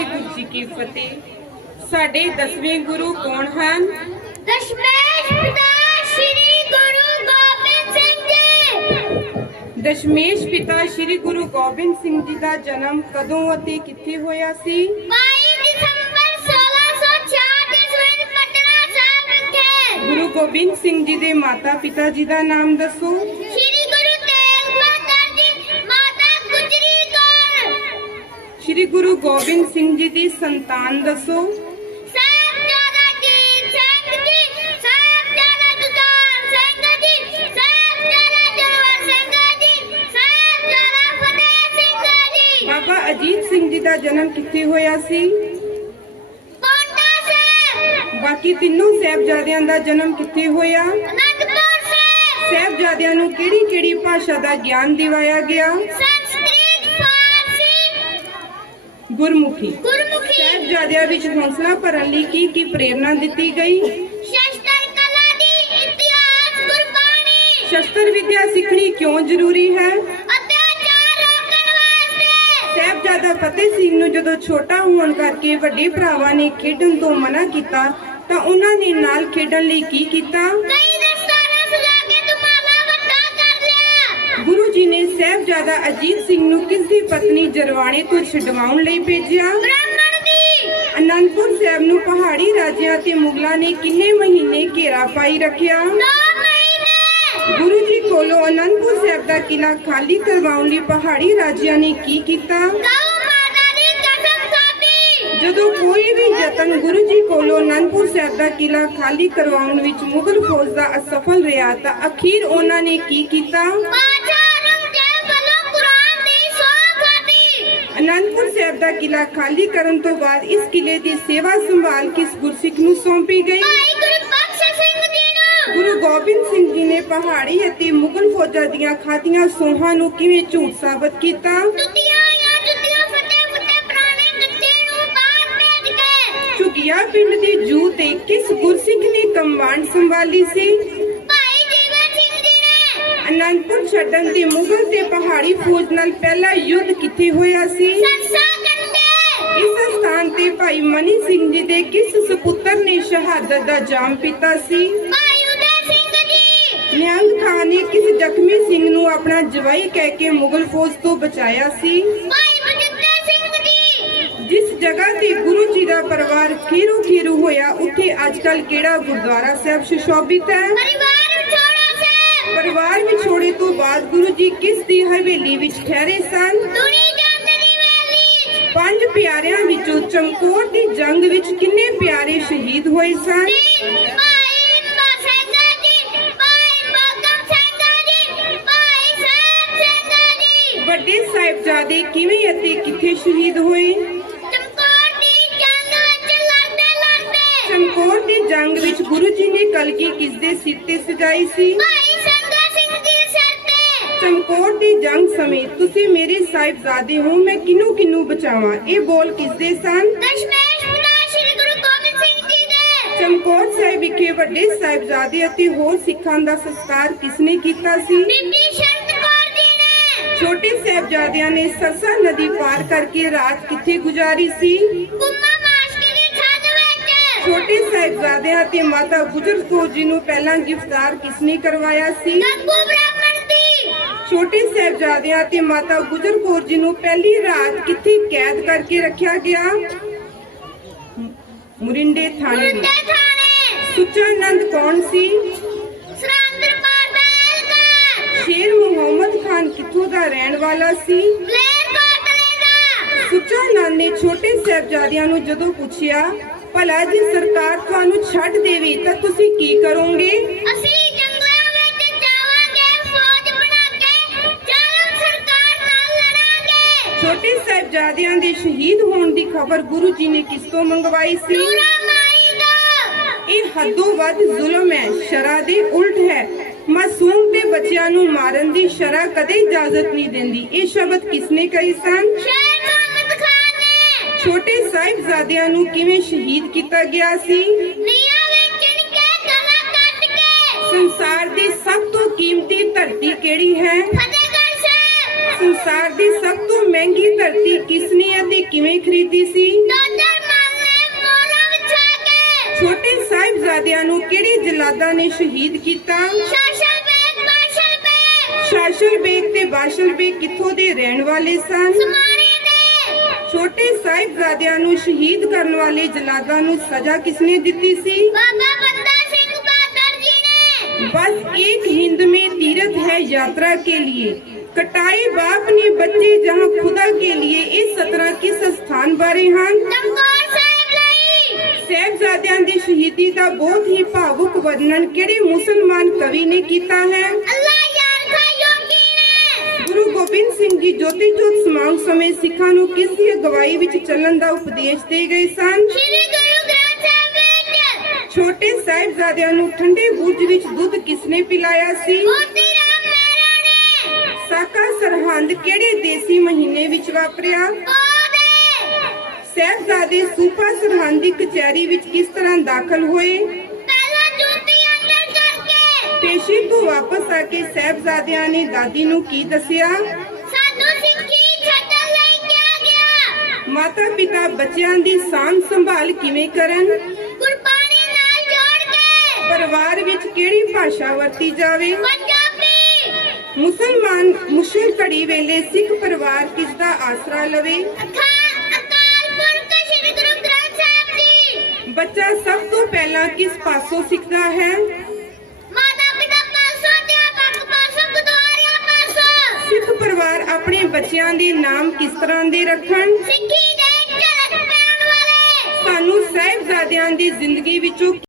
ਵਾਹਿਗੁਰੂ ਜੀ ਕੀ ਫਤਿਹ। ਸਾਡੇ ਦਸਵੇਂ ਗੁਰੂ ਕੌਣ ਹਨ? ਦਸ਼ਮੇਸ਼ ਪਿਤਾ ਸ੍ਰੀ ਗੁਰੂ ਗੋਬਿੰਦ ਸਿੰਘ ਜੀ। ਦਸ਼ਮੇਸ਼ ਪਿਤਾ ਸ੍ਰੀ ਗੁਰੂ ਗੋਬਿੰਦ ਸਿੰਘ ਜੀ ਦਾ ਜਨਮ ਕਦੋਂ ਅਤੇ ਕਿੱਥੇ ਹੋਇਆ ਸੀ? 22 ਦਸੰਬਰ 1666 ਈਸਵੀ ਨੂੰ ਪਟਨਾ ਸਾਹਿਬ ਵਿਖੇ। ਗੁਰੂ ਗੋਬਿੰਦ ਸਿੰਘ ਜੀ ਦੇ ਮਾਤਾ ਪਿਤਾ ਜੀ ਦਾ ਨਾਮ ਦੱਸੋ। ਗੋਬਿੰਦ ਸਿੰਘ ਜੀ ਦੀ ਸੰਤਾਨ ਦੱਸੋ। ਬਾਬਾ ਅਜੀਤ ਸਿੰਘ ਜੀ ਦਾ ਜਨਮ ਕਿੱਥੇ ਹੋਇਆ ਸੀ? ਪੌਂਟਾ ਸਾਹਿਬ। ਬਾਕੀ ਤਿੰਨੋਂ ਸਾਹਿਬਜ਼ਾਦਿਆਂ ਦਾ ਜਨਮ ਕਿੱਥੇ ਹੋਇਆ? ਅਨੰਦਪੁਰ ਸਾਹਿਬ। ਸਾਹਿਬਜ਼ਾਦਿਆਂ ਨੂੰ ਕਿਹੜੀ ਕਿਹੜੀ ਭਾਸ਼ਾ ਦਾ ਗਿਆਨ ਦਿਵਾਇਆ ਗਿਆ? ਗੁਰਮੁਖੀ। ਗੁਰਮੁਖੀ। ਸਾਹਿਬਜ਼ਾਦਿਆਂ ਵਿੱਚ ਹੌਸਲਾ ਭਰਨ ਲਈ ਕੀ ਕੀ ਪ੍ਰੇਰਣਾ ਦਿੱਤੀ ਗਈ? ਸ਼ਸਤਰ ਕਲਾ ਦੀ ਇਤਿਹਾਸ ਗੁਰਬਾਣੀ। ਸ਼ਸਤਰ ਵਿਦਿਆ ਸਿੱਖਣੀ ਕਿਉਂ ਜ਼ਰੂਰੀ ਹੈ? ਅਤਿਆਚਾਰ ਰੋਕਣ ਵਾਸਤੇ। ਸਾਹਿਬਜ਼ਾਦਾ ਫਤਿਹ ਸਿੰਘ ਨੂੰ ਜਦੋਂ ਛੋਟਾ ਹੋਣ ਕਰਕੇ ਵੱਡੇ ਭਰਾਵਾਂ ਨੇ ਖੇਡਣ ਤੋਂ ਮਨਾ ਕੀਤਾ ਤਾਂ ਉਹਨਾਂ ਨੇ ਨਾਲ ਖੇਡਣ ਲਈ ਕੀ ਕੀਤਾ? ਕਈ ਦਸਤਾਰਾਂ ਸਜਾ ਕੇ ਤੁਮਾਲਾ ਵੱਡਾ ਕਰ ਲਿਆ ਗੁਰੂ ਜੀ ਨੇ ਸਾਹਿਬਜ਼ਾਦਾ ਅਜੀਤ ਸਿੰਘ ਨੂੰ ਕਿਸ ਦੀ ਪਤਨੀ ਜਰਵਾਣੇ ਤੋਂ ਛਡਵਾਉਣ ਲਈ ਭੇਜਿਆ? ਬ੍ਰਾਹਮਣ ਦੀ! ਅਨੰਦਪੁਰ ਸਾਹਿਬ ਨੂੰ ਪਹਾੜੀ ਰਾਜਿਆਂ ਤੇ ਮੁਗਲਾਂ ਨੇ ਕਿੰਨੇ ਮਹੀਨੇ ਘੇਰਾ ਪਾਈ ਰੱਖਿਆ? ਮਹੀਨੇ! ਗੁਰੂ ਜੀ ਕੋਲੋਂ ਅਨੰਦਪੁਰ ਸਾਹਿਬ ਦਾ ਕਿਲਾ ਖਾਲੀ ਕਰਵਾਉਣ ਲਈ ਪਹਾੜੀ ਰਾਜਿਆਂ ਨੇ ਕੀ ਕੀਤਾ? ਜਦੋਂ ਕੋਈ ਵੀ ਯਤਨ ਗੁਰੂ ਜੀ ਕੋਲੋਂ ਅਨੰਦਪੁਰ ਸਾਹਿਬ ਦਾ ਕਿਲਾ ਖਾਲੀ ਕਰਵਾਉਣ ਵਿੱਚ ਮੁਗਲ ਫੌਜ ਦਾ ਅਸਫਲ ਰਿਹਾ ਤਾਂ ਅਖੀਰ ਉਹਨਾਂ ਨੇ ਕੀ ਕੀਤਾ? ਕਿਲਾ ਖਾਲੀ ਕਰਨ ਤੋਂ ਬਾਅਦ ਇਸ ਕਿਲੇ ਦੀ ਸੇਵਾ ਸੰਭਾਲ ਕਿਸ ਗੁਰਸਿੱਖ ਨੂੰ ਸੌਂਪੀ ਗਈ। ਭਾਈ ਗੁਰਬਖਸ਼ ਸਿੰਘ ਜੀ ਨੂੰ। ਗੁਰੂ ਗੋਬਿੰਦ ਸਿੰਘ ਜੀ ਨੇ ਪਹਾੜੀ ਅਤੇ ਮੁਗਲ ਫੌਜਾਂ ਦੀਆਂ ਖਾਧੀਆਂ ਸੋਹਾਂ ਨੂੰ ਕਿਵੇਂ ਝੂਠ ਸਾਬਤ ਕੀਤਾ? ਝੁਗਿਆ ਪਿੰਡ ਦੀ ਜੂ ਤੇ ਕਿਸ ਗੁਰਸਿੱਖ ਨੇ ਕਮਾਂਡ ਸੰਭਾਲੀ ਸੀ? ਭਾਈ ਜੀਵਨ ਸਿੰਘ ਜੀ ਨੇ। ਅਨੰਦਪੁਰ ਛੱਡਣ ਤੇ ਮੁਗਲ ਤੇ ਪਹਾੜੀ ਫੌਜ ਨਾਲ ਪਹਿਲਾ ਯੁੱਧ ਕਿੱਥੇ ਹੋਇਆ ਸੀ? ਕੰਡੇ ਇਸ ਸਥਾਨ ਤੇ ਭਾਈ ਮਨੀ ਸਿੰਘ ਜੀ ਦੇ ਕਿਸ ਸੁਪੁੱਤਰ ਨੇ ਸ਼ਹਾਦਤ ਦਾ ਜਾਮ ਪੀਤਾ ਸੀ? ਭਾਈ ਉਦੈ ਸਿੰਘ ਜੀ! ਨਿਹੰਗ ਖਾਨ ਨੇ ਕਿਸ ਜ਼ਖਮੀ ਸਿੰਘ ਨੂੰ ਆਪਣਾ ਜਵਾਈ ਕਹਿ ਕੇ ਮੁਗਲ ਫੌਜ ਤੋਂ ਬਚਾਇਆ ਸੀ? ਭਾਈ ਬਜਿੰਦਰ ਸਿੰਘ ਜੀ! ਜਿਸ ਜਗ੍ਹਾ ਤੇ ਗੁਰੂ ਜੀ ਦਾ ਪਰਿਵਾਰ ਖੀਰੂ ਖੀਰੂ ਹੋਇਆ ਉੱਥੇ ਅੱਜਕੱਲ ਕਿਹੜਾ ਗੁਰਦੁਆਰਾ ਸਾਹਿਬ ਸੁਸ਼ੋਭਿਤ ਹੈ? ਪਰਿਵਾਰ ਵਿਛੋੜਾ ਸਾਹਿਬ! ਪਰਿਵਾਰ ਵਿਛੋੜੇ ਤੋਂ ਬਾਅਦ ਗੁਰੂ ਜੀ ਕਿਸ ਦੀ ਹਵੇਲੀ ਵਿੱਚ ਠਹਿਰੇ ਸਨ? ਪੰਜ ਪਿਆਰਿਆਂ ਵਿੱਚੋਂ ਚਮਕੌਰ ਦੀ ਜੰਗ ਵਿੱਚ ਕਿੰਨੇ ਪਿਆਰੇ ਸ਼ਹੀਦ ਹੋਏ ਸਨ? ਵੱਡੇ ਸਾਹਿਬਜ਼ਾਦੇ ਕਿਵੇਂ ਅਤੇ ਕਿੱਥੇ ਸ਼ਹੀਦ ਹੋਏ? ਚਮਕੌਰ ਦੀ ਜੰਗ ਵਿੱਚ ਗੁਰੂ ਜੀ ਨੇ ਕਲਗੀ ਕਿਸ ਦੇ ਸਿਰ ਤੇ ਸਜਾਈ ਸੀ? ਭਾਈ ਚਮਕੌਰ ਦੀ ਜੰਗ ਸਮੇਂ ਤੁਸੀਂ ਮੇਰੇ ਸਾਹਿਬਜ਼ਾਦੇ ਹੋ ਮੈਂ ਕਿਨੂੰ ਕਿਨੂੰ ਬਚਾਵਾਂ? ਇਹ ਬੋਲ ਕਿਸ ਦੇ ਸਨ? ਦਸ਼ਮੇਸ਼ ਪਿਤਾ ਸ੍ਰੀ ਗੁਰੂ ਗੋਬਿੰਦ ਸਿੰਘ ਜੀ ਦੇ। ਚਮਕੌਰ ਸਾਹਿਬ ਵਿਖੇ ਵੱਡੇ ਸਾਹਿਬਜ਼ਾਦੇ ਅਤੇ ਹੋਰ ਸਿੱਖਾਂ ਦਾ ਸੰਸਕਾਰ ਕਿਸਨੇ ਕੀਤਾ ਸੀ? ਬੀਬੀ ਸ਼ਰਤ ਕੌਰ ਜੀ ਨੇ। ਛੋਟੇ ਸਾਹਿਬਜ਼ਾਦਿਆਂ ਨੇ ਸਰਸਾ ਨਦੀ ਪਾਰ ਕਰਕੇ ਰਾਤ ਕਿੱਥੇ ਗੁਜ਼ਾਰੀ ਸੀ? ਕੁੰਮਾ ਮਾਸ਼ਕੀ ਦੀ ਛੱਤ ਵਿੱਚ। ਛੋਟੇ ਸਾਹਿਬਜ਼ਾਦਿਆਂ ਤੇ ਮਾਤਾ ਗੁਜਰ ਕੌਰ ਜੀ ਨੂੰ ਪਹਿਲਾਂ ਗ੍ਰਿਫਤਾਰ ਕਿਸਨੇ ਕਰਵਾਇਆ ਸੀ? ਗੱਗੂ ਛੋਟੇ ਸਾਹਿਬਜ਼ਾਦਿਆਂ ਤੇ ਮਾਤਾ ਗੁਜਰ ਕੌਰ ਜੀ ਨੂੰ ਪਹਿਲੀ ਰਾਤ ਕਿੱਥੇ ਕੈਦ ਕਰਕੇ ਰੱਖਿਆ ਗਿਆ? ਮੁਰਿੰਡੇ ਥਾਣੇ ਵਿੱਚ ਥਾਣੇ! ਸੁੱਚਾ ਨੰਦ ਕੌਣ ਸੀ? ਸ਼ੇਰ ਮੁਹੰਮਦ ਖਾਨ ਕਿੱਥੋਂ ਦਾ ਰਹਿਣ ਵਾਲਾ ਸੀ? ਪਲੇਰ ਕੋਟਲੇ ਦਾ! ਸੁੱਚਾ ਨੰਦ ਨੇ ਛੋਟੇ ਸਾਹਿਬਜ਼ਾਦਿਆਂ ਨੂੰ ਜਦੋਂ ਪੁੱਛਿਆ ਭਲਾ ਜੇ ਸਰਕਾਰ ਤੁਹਾਨੂੰ ਛੱਡ ਦੇਵੇ ਤਾਂ ਤੁਸੀਂ ਕੀ ਕਰੋਗੇ? ਅਸੀਂ ਸਾਹਿਬਜ਼ਾਦਿਆਂ ਦੇ ਸ਼ਹੀਦ ਹੋਣ ਦੀ ਖਬਰ ਗੁਰੂ ਜੀ ਨੇ ਕਿਸ ਤੋਂ ਮੰਗਵਾਈ ਸੀ? ਇਹ ਹੱਦੋਂ ਵੱਧ ਜ਼ੁਲਮ ਹੈ ਸ਼ਰਾ ਦੇ ਉਲਟ ਹੈ। ਮਾਸੂਮ ਤੇ ਬੱਚਿਆਂ ਨੂੰ ਮਾਰਨ ਦੀ ਸ਼ਰਾ ਕਦੇ ਇਜਾਜ਼ਤ ਨਹੀਂ ਦਿੰਦੀ। ਇਹ ਸ਼ਬਦ ਕਿਸਨੇ ਕਹੀ ਸਨ? ਛੋਟੇ ਸਾਹਿਬਜ਼ਾਦਿਆਂ ਨੂੰ ਕਿਵੇਂ ਸ਼ਹੀਦ ਕੀਤਾ ਗਿਆ ਸੀ? ਸੰਸਾਰ ਦੀ ਸਭ ਤੋਂ ਕੀਮਤੀ ਧਰਤੀ ਕਿਹੜੀ ਹੈ? ਫਤਿਹਗੜ੍ਹ ਸਾਹਿਬ। ਸੰਸਾਰ ਦੀ ਮਹਿੰਗੀ ਧਰਤੀ ਕਿਸ ਨੇ ਅਤੇ ਕਿਵੇਂ ਖਰੀਦੀ ਸੀ? ਛੋਟੇ ਸਾਹਿਬਜ਼ਾਦਿਆਂ ਨੂੰ ਕਿਹੜੇ ਜਲਾਦਾਂ ਨੇ ਸ਼ਹੀਦ ਕੀਤਾ? ਸ਼ਾਸ਼ਲ ਬੇਗ ਤੇ ਬਾਸ਼ਲ ਬੇਗ ਕਿੱਥੋਂ ਦੇ ਰਹਿਣ ਵਾਲੇ ਸਨ? ਛੋਟੇ ਸਾਹਿਬਜ਼ਾਦਿਆਂ ਨੂੰ ਸ਼ਹੀਦ ਕਰਨ ਵਾਲੇ ਜਲਾਦਾਂ ਨੂੰ ਸਜ਼ਾ ਕਿਸਨੇ ਦਿੱਤੀ ਸੀ? ਬਸ ਇੱਕ ਹਿੰਦ ਮੇ ਤੀਰਥ ਹੈ ਯਾਤਰਾ ਕੇ ਲਈ कटाई बाप ने बच्चे जहां खुदा के लिए इस सत्रह किस स्थान बारे ਹਨ ਚਮਕੌਰ ਸਾਹਿਬ ਲਈ ਸਾਹਿਬਜ਼ਾਦਿਆਂ ਦੀ ਸ਼ਹੀਦੀ ਦਾ ਬਹੁਤ ਹੀ ਭਾਵੁਕ ਵਰਣਨ ਕਿਹੜੇ ਮੁਸਲਮਾਨ ਕਵੀ ਨੇ ਕੀਤਾ ਹੈ ਅੱਲਾ ਯਾਰ ਖਾ ਯੋਗੀ ਨੇ ਗੁਰੂ ਗੋਬਿੰਦ ਸਿੰਘ ਜੀ ਜੋਤੀ ਜੋਤ ਸਮਾਉਣ ਸਮੇਂ ਸਿੱਖਾਂ ਨੂੰ ਕਿਸ ਦੀ ਅਗਵਾਈ ਵਿੱਚ ਚੱਲਣ ਦਾ ਉਪਦੇਸ਼ ਦੇ ਗਏ ਸਨ ਸ਼੍ਰੀ ਗੁਰੂ ਗ੍ਰੰਥ ਸਾਹਿਬ ਵਿੱਚ ਛੋਟੇ ਸਾਹਿਬਜ਼ਾਦਿਆਂ ਨੂੰ ਠੰਡੇ ਬੁਰਜ ਵਿੱਚ ਦੁੱਧ ਕਿਸਨੇ ਪਿਲਾਇਆ ਸੀ ਮੋਤੀ ਰਾਮ ਮਹਿਰਾ ਨੇ ਸਾਕਾ ਸਰਹੰਦ ਕਿਹੜੇ ਦੇਸੀ ਮਹੀਨੇ ਵਿੱਚ ਵਾਪਰਿਆ? ਸਾਹਿਬਜ਼ਾਦੇ ਸੂਪਾ ਸਰਹੰਦ ਦੀ ਕਚਹਿਰੀ ਵਿੱਚ ਕਿਸ ਤਰ੍ਹਾਂ ਦਾਖਲ ਹੋਏ? ਪਹਿਲਾ ਜੁੱਤੀ ਅੰਦਰ ਕਰਕੇ ਪੇਸ਼ੀ ਤੋਂ ਵਾਪਸ ਆ ਕੇ ਸਾਹਿਬਜ਼ਾਦਿਆਂ ਨੇ ਦਾਦੀ ਨੂੰ ਕੀ ਦੱਸਿਆ? ਸਾਨੂੰ ਸਿੱਖੀ ਛੱਡਣ ਲਈ ਕਿਹਾ ਗਿਆ! ਮਾਤਾ ਪਿਤਾ ਬੱਚਿਆਂ ਦੀ ਸਾਂਭ ਸੰਭਾਲ ਕਿਵੇਂ ਕਰਨ? ਗੁਰਬਾਣੀ ਨਾਲ ਜੋੜ ਕੇ! ਪਰਿਵਾਰ ਵਿੱਚ ਕਿਹੜੀ ਭਾਸ਼ਾ ਵਰਤੀ ਜਾਵੇ? ਪੰਜਾਬੀ ਮੁਸਲਮਾਨ ਮੁਸ਼ਕਿਲ ਘੜੀ ਵੇਲੇ ਸਿੱਖ ਪਰਿਵਾਰ ਕਿਸ ਦਾ ਆਸਰਾ ਲਵੇ? ਬੱਚਾ ਸਭ ਤੋਂ ਪਹਿਲਾਂ ਕਿਸ ਪਾਸੋਂ ਸਿੱਖਦਾ ਹੈ? ਮਾਤਾ ਪਿਤਾ ਪਾਸੋਂ ਅਧਿਆਪਕ ਪਾਸੋਂ ਗੁਰਦੁਆਰਿਆਂ ਪਾਸੋਂ ਸਿੱਖ ਪਰਿਵਾਰ ਆਪਣੇ ਬੱਚਿਆਂ ਦੇ ਨਾਮ ਕਿਸ ਤਰ੍ਹਾਂ ਦੇ ਰੱਖਣ? ਸਿੱਖੀ ਦੇ ਝਲਕ ਪੈਣ ਵਾਲੇ। ਸਾਨੂੰ ਸਾਹਿਬਜ਼ਾਦਿਆਂ ਦੀ ਜ਼ਿੰਦਗੀ ਵਿੱਚੋਂ